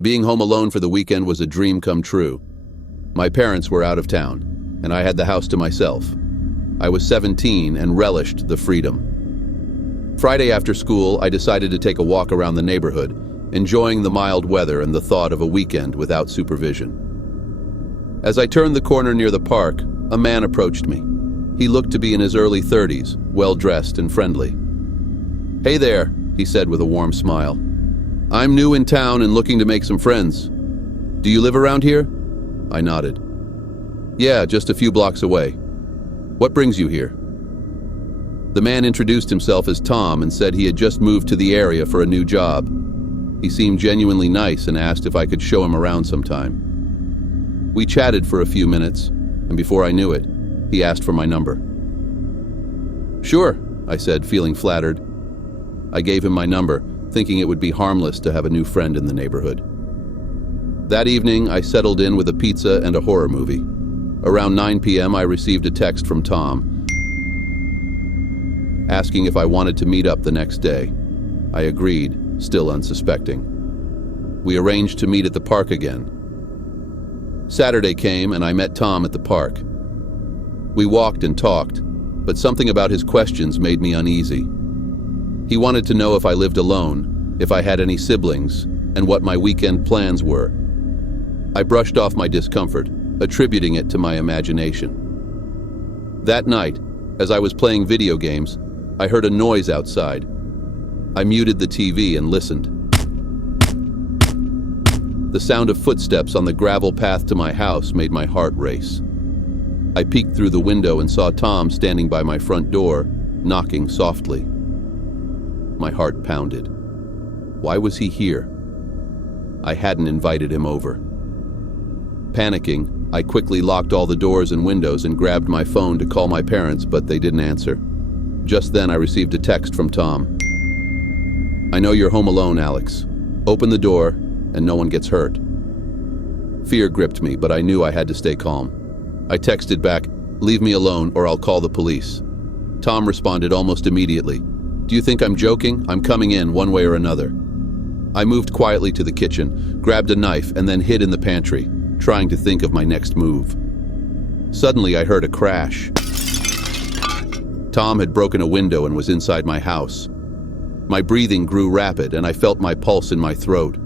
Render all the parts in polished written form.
Being home alone for the weekend was a dream come true. My parents were out of town, and I had the house to myself. I was 17 and relished the freedom. Friday after school, I decided to take a walk around the neighborhood, enjoying the mild weather and the thought of a weekend without supervision. As I turned the corner near the park, a man approached me. He looked to be in his early 30s, well-dressed and friendly. "Hey there," he said with a warm smile. "I'm new in town and looking to make some friends. Do you live around here?" I nodded. "Yeah, just a few blocks away. What brings you here?" The man introduced himself as Tom and said he had just moved to the area for a new job. He seemed genuinely nice and asked if I could show him around sometime. We chatted for a few minutes, and before I knew it, he asked for my number. "Sure," I said, feeling flattered. I gave him my number, thinking it would be harmless to have a new friend in the neighborhood. That evening, I settled in with a pizza and a horror movie. Around 9 p.m., I received a text from Tom, asking if I wanted to meet up the next day. I agreed, still unsuspecting. We arranged to meet at the park again. Saturday came, and I met Tom at the park. We walked and talked, but something about his questions made me uneasy. He wanted to know if I lived alone, if I had any siblings, and what my weekend plans were. I brushed off my discomfort, attributing it to my imagination. That night, as I was playing video games, I heard a noise outside. I muted the TV and listened. The sound of footsteps on the gravel path to my house made my heart race. I peeked through the window and saw Tom standing by my front door, knocking softly. My heart pounded. Why was he here? I hadn't invited him over. Panicking, I quickly locked all the doors and windows and grabbed my phone to call my parents, but they didn't answer. Just then I received a text from Tom. "I know you're home alone, Alex. Open the door and no one gets hurt." Fear gripped me, but I knew I had to stay calm. I texted back, "Leave me alone or I'll call the police." Tom responded almost immediately. "Do you think I'm joking? I'm coming in one way or another." I moved quietly to the kitchen, grabbed a knife, and then hid in the pantry, trying to think of my next move. Suddenly, I heard a crash. Tom had broken a window and was inside my house. My breathing grew rapid, and I felt my pulse in my throat.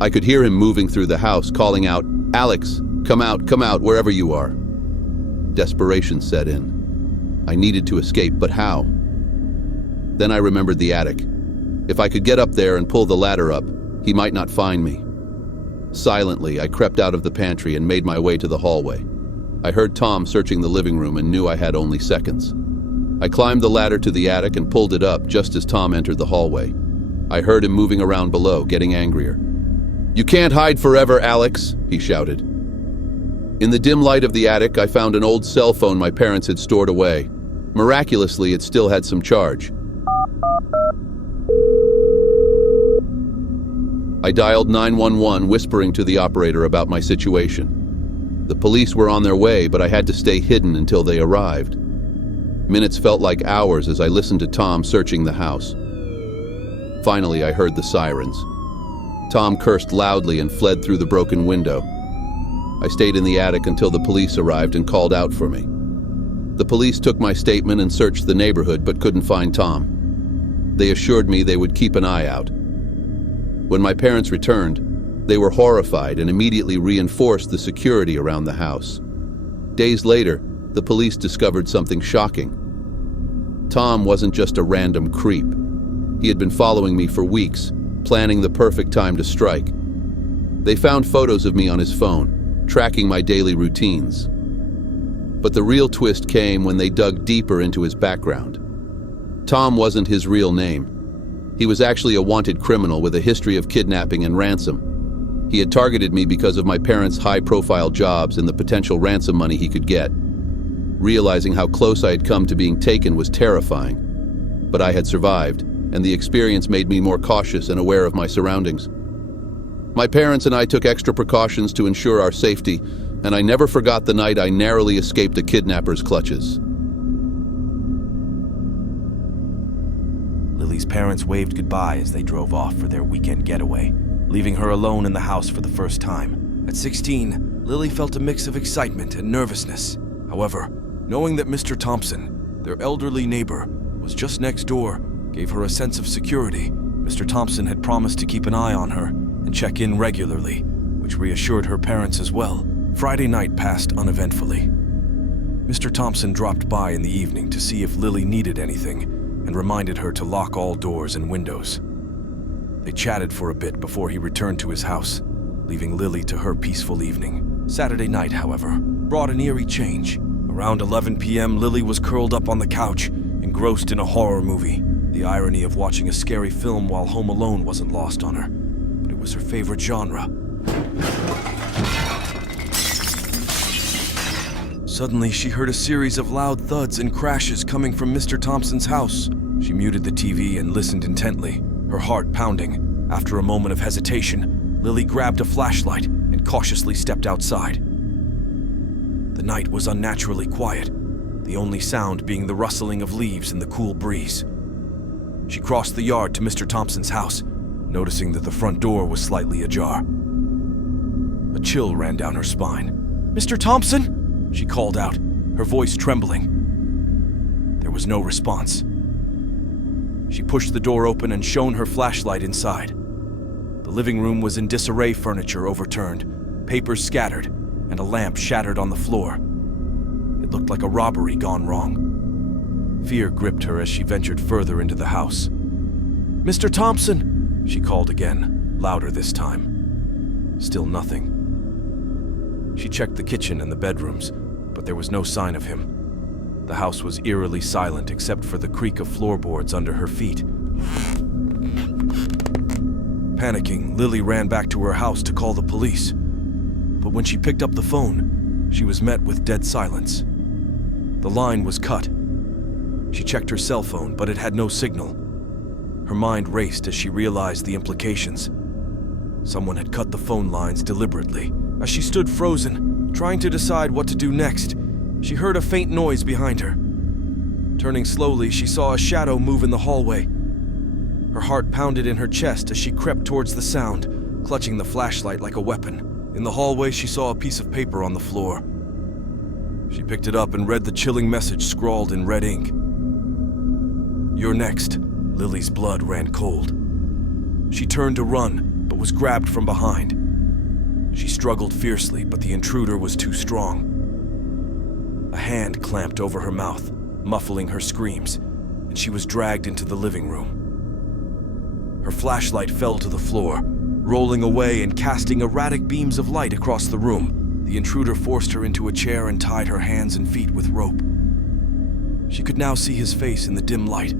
I could hear him moving through the house, calling out, "Alex, come out, wherever you are." Desperation set in. I needed to escape, but how? Then I remembered the attic. If I could get up there and pull the ladder up, he might not find me. Silently, I crept out of the pantry and made my way to the hallway. I heard Tom searching the living room and knew I had only seconds. I climbed the ladder to the attic and pulled it up just as Tom entered the hallway. I heard him moving around below, getting angrier. "You can't hide forever, Alex," he shouted. In the dim light of the attic, I found an old cell phone my parents had stored away. Miraculously, it still had some charge. I dialed 911, whispering to the operator about my situation. The police were on their way, but I had to stay hidden until they arrived. Minutes felt like hours as I listened to Tom searching the house. Finally, I heard the sirens. Tom cursed loudly and fled through the broken window. I stayed in the attic until the police arrived and called out for me. The police took my statement and searched the neighborhood but couldn't find Tom. They assured me they would keep an eye out. When my parents returned, they were horrified and immediately reinforced the security around the house. Days later, the police discovered something shocking. Tom wasn't just a random creep. He had been following me for weeks, planning the perfect time to strike. They found photos of me on his phone, tracking my daily routines. But the real twist came when they dug deeper into his background. Tom wasn't his real name. He was actually a wanted criminal with a history of kidnapping and ransom. He had targeted me because of my parents' high-profile jobs and the potential ransom money he could get. Realizing how close I had come to being taken was terrifying. But I had survived, and the experience made me more cautious and aware of my surroundings. My parents and I took extra precautions to ensure our safety, and I never forgot the night I narrowly escaped a kidnapper's clutches. Lily's parents waved goodbye as they drove off for their weekend getaway. leaving her alone in the house for the first time. At 16, Lily felt a mix of excitement and nervousness. However, knowing that Mr. Thompson, their elderly neighbor, was just next door, gave her a sense of security. Mr. Thompson had promised to keep an eye on her and check in regularly, which reassured her parents as well. Friday night passed uneventfully. Mr. Thompson dropped by in the evening to see if Lily needed anything and reminded her to lock all doors and windows. They chatted for a bit before he returned to his house, leaving Lily to her peaceful evening. Saturday night, however, brought an eerie change. Around 11 p.m., Lily was curled up on the couch, engrossed in a horror movie. The irony of watching a scary film while home alone wasn't lost on her, but it was her favorite genre. Suddenly, she heard a series of loud thuds and crashes coming from Mr. Thompson's house. She muted the TV and listened intently, her heart pounding. After a moment of hesitation, Lily grabbed a flashlight and cautiously stepped outside. The night was unnaturally quiet, the only sound being the rustling of leaves in the cool breeze. She crossed the yard to Mr. Thompson's house, noticing that the front door was slightly ajar. A chill ran down her spine. "Mr. Thompson?" she called out, her voice trembling. There was no response. She pushed the door open and shone her flashlight inside. The living room was in disarray, furniture overturned, papers scattered, and a lamp shattered on the floor. It looked like a robbery gone wrong. Fear gripped her as she ventured further into the house. "Mr. Thompson!" she called again, louder this time. Still nothing. She checked the kitchen and the bedrooms, but there was no sign of him. The house was eerily silent except for the creak of floorboards under her feet. Panicking, Lily ran back to her house to call the police. But when she picked up the phone, she was met with dead silence. The line was cut. She checked her cell phone, but it had no signal. Her mind raced as she realized the implications. Someone had cut the phone lines deliberately. As she stood frozen, trying to decide what to do next, she heard a faint noise behind her. Turning slowly, she saw a shadow move in the hallway. Her heart pounded in her chest as she crept towards the sound, clutching the flashlight like a weapon. In the hallway, she saw a piece of paper on the floor. She picked it up and read the chilling message scrawled in red ink. "You're next." Lily's blood ran cold. She turned to run, but was grabbed from behind. She struggled fiercely, but the intruder was too strong. A hand clamped over her mouth, muffling her screams, and she was dragged into the living room. Her flashlight fell to the floor, rolling away and casting erratic beams of light across the room. The intruder forced her into a chair and tied her hands and feet with rope. She could now see his face in the dim light,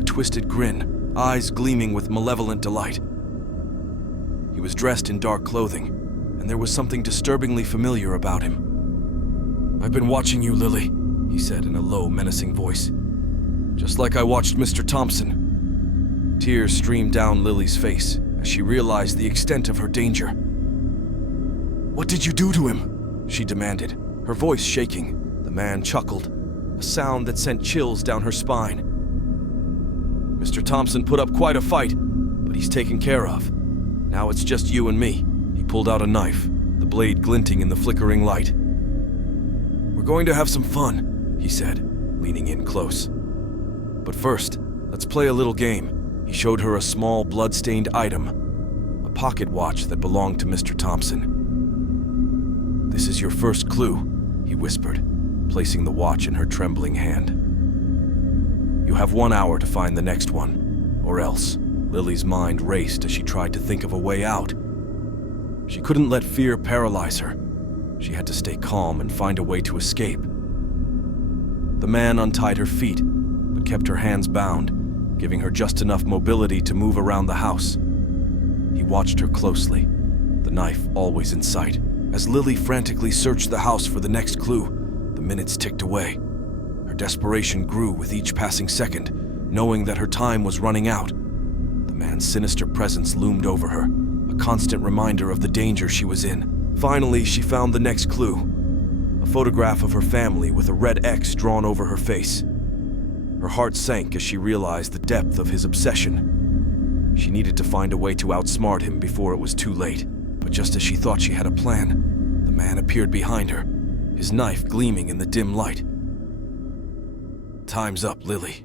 a twisted grin, eyes gleaming with malevolent delight. He was dressed in dark clothing, and there was something disturbingly familiar about him. "I've been watching you, Lily," he said in a low, menacing voice. "Just like I watched Mr. Thompson." Tears streamed down Lily's face as she realized the extent of her danger. "What did you do to him?" she demanded, her voice shaking. The man chuckled, a sound that sent chills down her spine. "Mr. Thompson put up quite a fight, but he's taken care of. Now it's just you and me." He pulled out a knife, the blade glinting in the flickering light. "We're going to have some fun," he said, leaning in close. "But first, let's play a little game." He showed her a small, blood-stained item, a pocket watch that belonged to Mr. Thompson. "This is your first clue," he whispered, placing the watch in her trembling hand. "You have 1 hour to find the next one, or else." Lily's mind raced as she tried to think of a way out. She couldn't let fear paralyze her. She had to stay calm and find a way to escape. The man untied her feet, but kept her hands bound, giving her just enough mobility to move around the house. He watched her closely, the knife always in sight. As Lily frantically searched the house for the next clue, the minutes ticked away. Her desperation grew with each passing second, knowing that her time was running out. The man's sinister presence loomed over her, a constant reminder of the danger she was in. Finally, she found the next clue, a photograph of her family with a red X drawn over her face. Her heart sank as she realized the depth of his obsession. She needed to find a way to outsmart him before it was too late. But just as she thought she had a plan, the man appeared behind her, his knife gleaming in the dim light. "Time's up, Lily,"